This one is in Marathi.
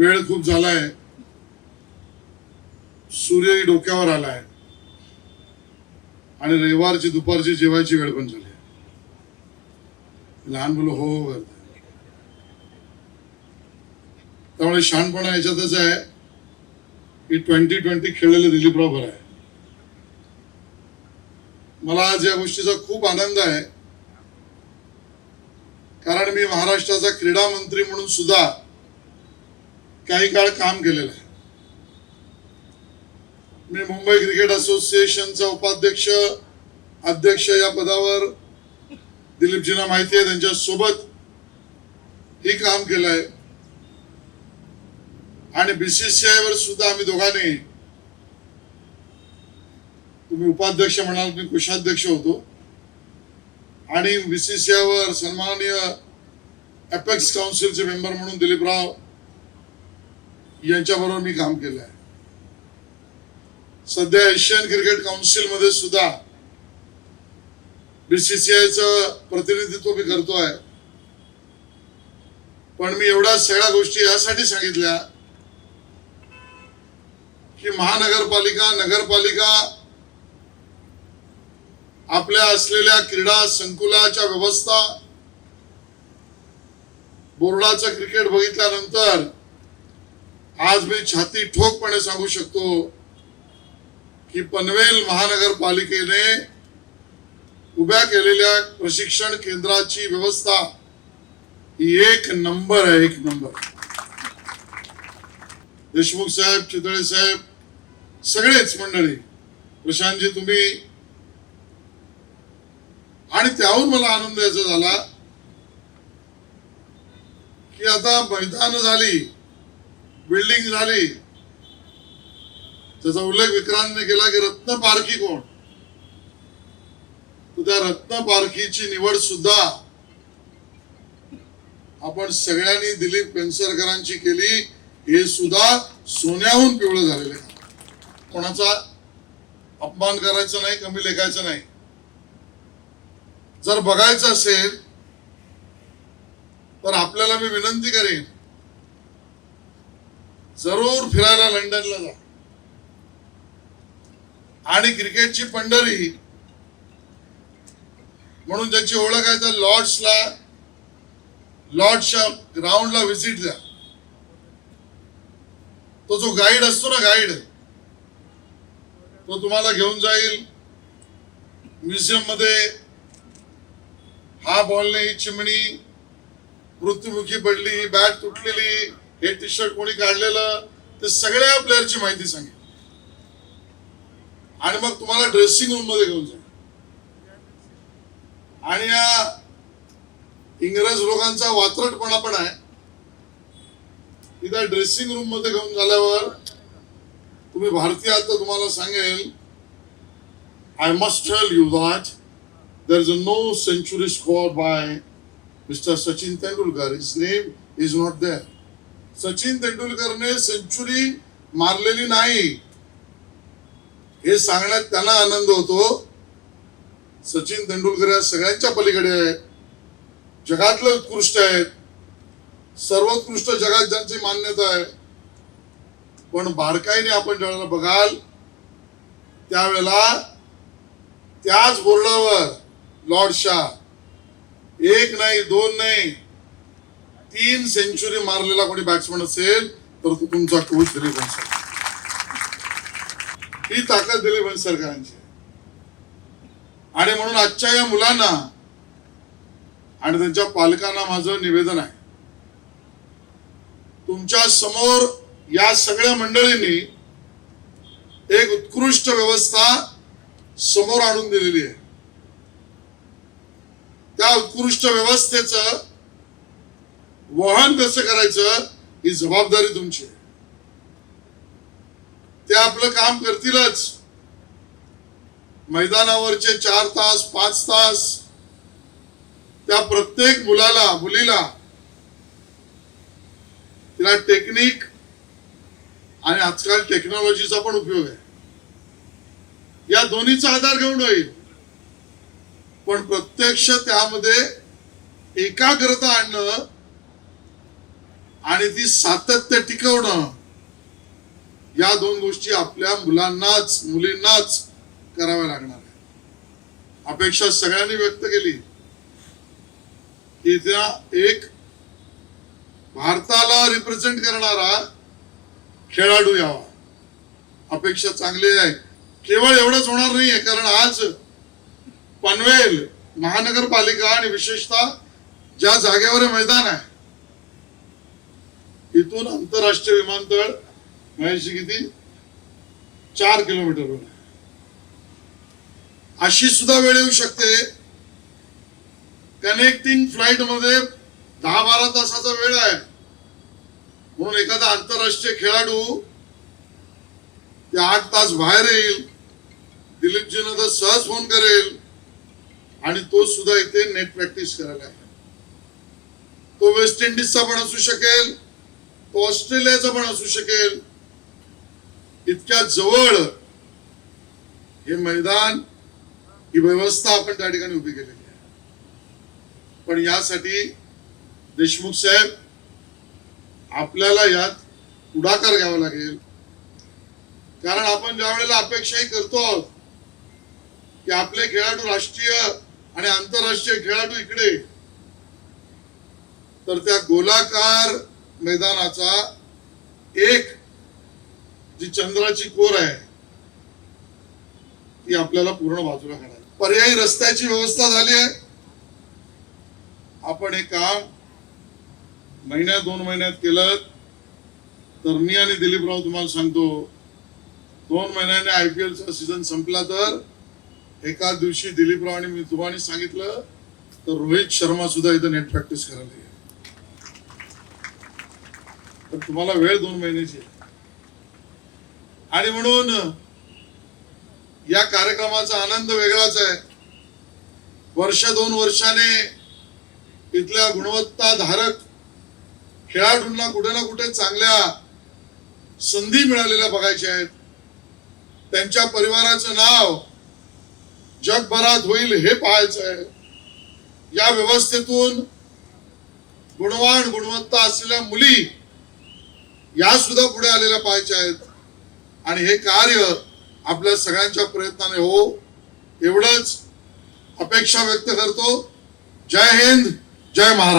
वेळ खूप झालाय. सूर्यही डोक्यावर आलाय. आणि रविवारची दुपारची जेवायची वेळ पण झाली. लहान मुलं हो हो त्यामुळे शहाणपणा याच्यातच आहे. की ट्वेंटी ट्वेंटी खेळलेले दिलीपराव बरं आहे. मला आज या गोष्टीचा खूप आनंद आहे. कारण मी महाराष्ट्राचा क्रीडा मंत्री म्हणून सुद्धा काही काळ काम केलेलं आहे. मी मुंबई क्रिकेट असोसिएशनचा उपाध्यक्ष अध्यक्ष या पदावर दिलीपजींना माहिती आहे त्यांच्यासोबत ही काम केलंय आणि बीसीसीआय वर सुद्धा आम्ही दोघांनी तुम्ही उपाध्यक्ष म्हणाल मी कोषाध्यक्ष होतो. आणि बीसीसीआय वर सन्माननीय अपेक्स काउन्सिलचे मेंबर म्हणून दिलीपराव यांच्याबरोबर मी काम केलं आहे सध्या एशियन क्रिकेट काउन्सिलमध्ये सुद्धा बीसीसीआयचं प्रतिनिधित्व मी करतोय. पण मी एवढ्या सगळ्या गोष्टी यासाठी सांगितल्या की महानगरपालिका नगरपालिका आपल्या असलेल्या क्रीडा संकुलाच्या व्यवस्था बोर्डाचं क्रिकेट बघितल्यानंतर आज मी छाती ठोकपणे सांगू शकतो की पनवेल महानगरपालिकेने उभ्या केलेल्या प्रशिक्षण केंद्राची व्यवस्था ही एक नंबर आहे एक नंबर. देशमुख साहेब चितळे साहेब सगळेच मंडळी प्रशांतजी तुम्ही. आणि त्याहून मला आनंद याचा झाला की आता मैदान झाली. बिल्डिंग झाली. त्याचा उल्लेख विक्रांतने केला की रत्न पारखी कोण? तर त्या रत्न पारखीची निवड सुद्धा आपण सगळ्यांनी दिलीप पेंसरकरांची केली. हे सुद्धा सोन्याहून पिवळं झालेलं आहे. कोणाचा अपमान करायचा नाही कमी लेखायचं नाही. जर बघायचं असेल तर आपल्याला मी विनंती करेन जरूर फिरायला लंडनला जा. आणि क्रिकेटची पंढरी म्हणून ज्याची ओळख आहे तर लॉर्ड्सला लॉर्डच्या ग्राउंडला व्हिजिट द्या. तो जो गाईड असतो ना गाईड तो तुम्हाला घेऊन जाईल. म्युझियममध्ये हा बॉलने ही चिमणी मृत्युमुखी पडली ही बॅट तुटलेली हे टी शर्ट कोणी काढलेलं ते सगळ्या प्लेअरची माहिती सांगेल. आणि मग तुम्हाला ड्रेसिंग रूममध्ये घेऊन जाईल. आणि या इंग्रज लोकांचा वात्रटपणा पण आहे. तिथं ड्रेसिंग रूममध्ये घेऊन झाल्यावर तुम्ही भारतीय आहात तर तुम्हाला सांगेल I must tell you that there is a no century score by mister Sachin Tendulkar is name is not there Sachin तेंडुलकरने century मारलेली नाही. हे सांगण्यात त्यांना आनंद होतो. सचिन तेंडुलकर या सगळ्यांच्या पलीकडे आहे जगातले उत्कृष्ट आहेत. सर्वोत्कृष्ट जगात ज्यांची मान्यता आहे. पण बारकाईने आपण ज्यावेळेला बघाल त्यावेळेला त्याच बोर्डावर लॉर्ड शाह. एक नाही दोन नाही तीन सेंचुरी मारलेला कोणी बॅट्समन असेल तर तो तुमचा कोच दिलीप बनसर ही ताकद दिलीप सरकारांची आणि म्हणून आजच्या या मुलांना आणि त्यांच्या पालकांना माझं निवेदन आहे. तुमच्यासमोर या सगळ्या मंडळींनी एक उत्कृष्ट व्यवस्था समोर आणून दिलेली आहे. त्या उत्कृष्ट व्यवस्थेचं वहन कसं करायचं ही जबाबदारी तुमची आहे. ते आपलं काम करतीलच. मैदानावरचे चार तास पाच तास त्या प्रत्येक मुलाला मुलीला तिला टेक्निक आणि आजकाल टेक्नॉलॉजीचा पण उपयोग आहे. या दोन्हीचा आधार घेऊन होईल. पण प्रत्यक्ष त्यामध्ये एकाग्रता आणणं आणि ती सातत्य टिकवणं या दोन गोष्टी आपल्या मुलांनाच मुलींनाच कराव्या लागणार आहे अपेक्षा सगळ्यांनी व्यक्त केली की त्या एक भारताला रिप्रेझेंट करणारा खेळाडू यावा. अपेक्षा चांगली आहे. केवळ एवढंच होणार नाहीये कारण आज पनवेल महानगरपालिका आणि विशेषतः ज्या जागेवर मैदान आहे इथून आंतरराष्ट्रीय विमानतळ माझ्याशी किती चार किलोमीटर आहे. अशी सुद्धा वेळ येऊ शकते कनेक्टिंग फ्लाईटमध्ये दहा बारा तासाचा वेळ आहे म्हणून एखादा आंतरराष्ट्रीय खेळाडू ते आठ तास बाहेर येईल दिलीपजीनं तर सहज फोन करेल आणि तो सुद्धा इथे नेट प्रॅक्टिस करायला आहे. तो वेस्ट इंडिजचा पण असू शकेल तो ऑस्ट्रेलियाचा पण असू शकेल इतक्या जवळ हे मैदान ही व्यवस्था आपण त्या ठिकाणी उभी केलेली आहे. पण यासाठी देशमुख साहेब आपल्याला यात पुढाकार घ्यावा लागेल. कारण आपण ज्या वेळेला अपेक्षाही करतो आहोत की आपले खेळाडू राष्ट्रीय आणि आंतरराष्ट्रीय खेळाडू इकडे तर त्या गोलाकार मैदानाचा एक जी चंद्राची कोर आहे ती आपल्याला पूर्ण बाजूला काढायची. पर्यायी रस्त्याची व्यवस्था झाली आहे. आपण हे काम महिन्यात दोन महिन्यात केलं तर मी आणि दिलीपराव तुम्हाला सांगतो दोन महिन्याने आय पी एलचा सीझन संपला तर एका दिवशी दिलीपराव आणि मी तुम्हाला सांगितलं तर रोहित शर्मा सुद्धा इथं नेट प्रॅक्टिस करायला तर तुम्हाला वेळ दोन महिन्याची आणि म्हणून या कार्यक्रमाचा आनंद वेगळाच आहे. वर्ष दोन वर्षाने इथल्या गुणवत्ता धारक खेळाडूंना कुठे ना कुठे चांगल्या संधी मिळालेल्या बघायच्या आहेत. त्यांच्या परिवाराचं नाव जगभरात होईल हे पाहायचं आहे. या व्यवस्थेतून गुणवान गुणवत्ता असलेल्या मुली या सुद्धा पुढे आलेल्या पाहायच्या आहेत. आणि हे कार्य आपल्या सगळ्यांच्या प्रयत्नाने हो एवढंच अपेक्षा व्यक्त करतो. जय हिंद जय महाराष्ट्र.